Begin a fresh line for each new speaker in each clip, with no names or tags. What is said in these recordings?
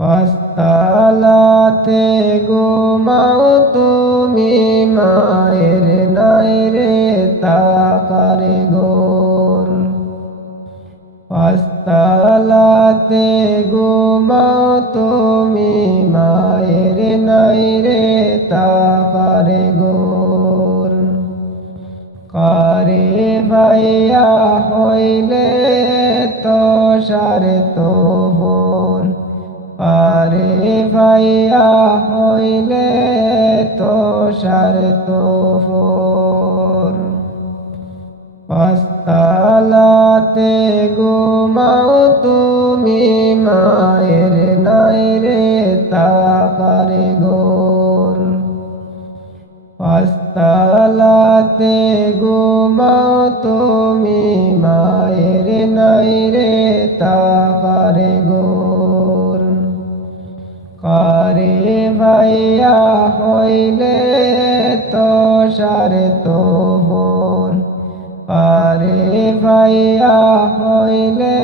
পাস্তালাতে ঘুমাও তুমি, মায়ের নাই রে তাকার গোর পাস্তালাতে ঘুমাও তুমি, মায়ের নাই রে তাকার গোর কারে ভাইয়া হইলে ভাইয়া হইলে তো সারে তো পাস্তালাতে ঘুমাও তুমি মায়ের নাই রে তাকার গোর পাস্তালাতে ঘুমাও তুমি মায়ের নাই রে তো সারে তো বোন পারে ভাইয়া হইলে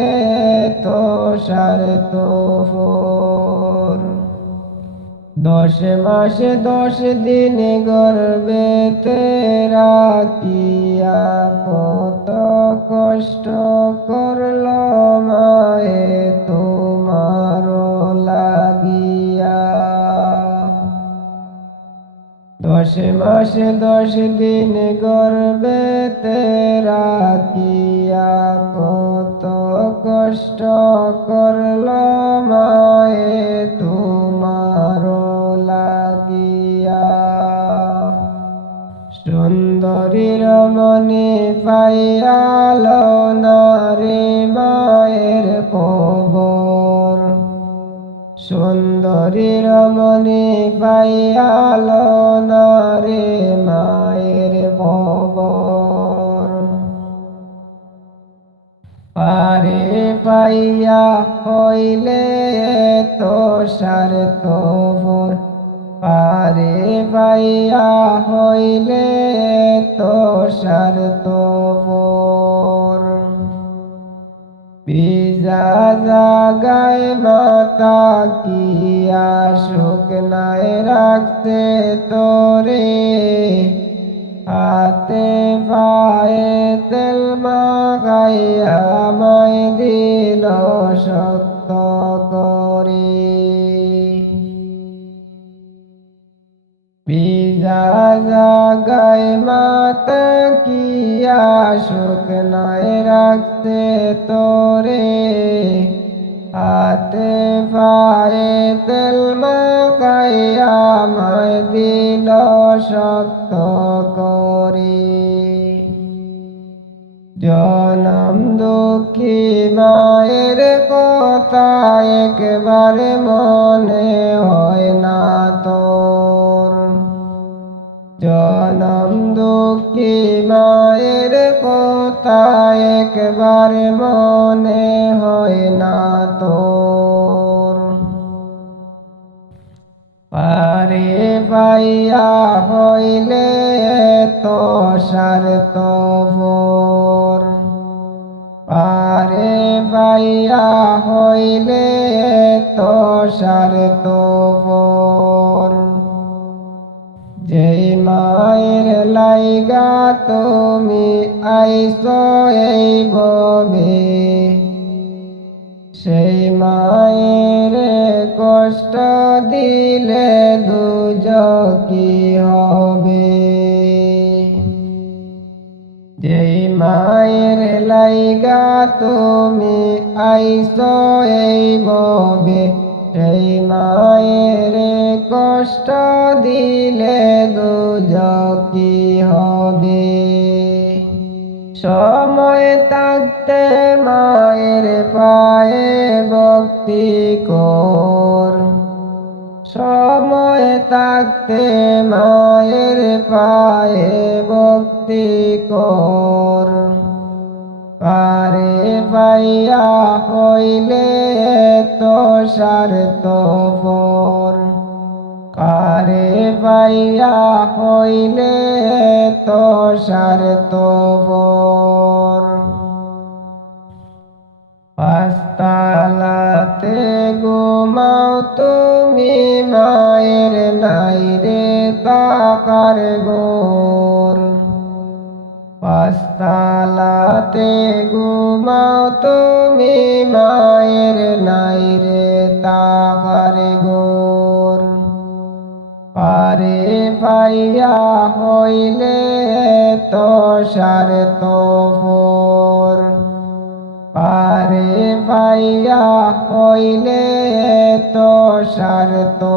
তো সারে তো দশ মাসে দশ দিন গর্বে তেরা কত দশ মাস দশ দিন গর্বেতে রাখিয়া কত কষ্ট পাইয়া হইলে তো সার তোর পারে পাইয়া হইলে তো সার তোর পিজা জাগায় মাতা কিয়া শুকনায় রাখতে তোরে। হাতে পায়ে তেল মাগাইয়া মাই দিল সত্য করি পিজা জাগায় মাতা কিয়া শুকনায় রাখতে তোরে। হাতে পায়ে তেল মাকাইয়া মায় দিল সত্য করি জনম দুঃখী মায়ের কথা একবারে মনে হয় না তোর। জনম দুঃখী মায়ের কথা একবারে মনে হয় না তোর। পারে পাইয়া হইলে তো সার তোর পাইয়া হইলে তো সার তোর যেই মায়ের লাইগা তুমি আইস এই ববে সেই মায়ের কষ্ট দিলে দুজ কি হবে? মায়ের লাইগা তুমি আইস এই ববে সেই মায়ের কষ্ট দিলে দুজ কি হবে? সময় থাকতে মায়ের পায়ে ভক্তি সময় থাকতে মায়ের পায়ে ভক্তি কর। পারে পাইয়া হইলে তো সার তোর কারে পাইয়া হইলে তো সার রাতে ঘুমাও তুমি, মায়ের নাই রে তাকার গোর। পাঁচতালাতে ঘুমাও তুমি, মায়ের নাই রে তাকার গোর। পারে পাইয়া হইলে তো সার তো পাইয়া হইলে তো সার তো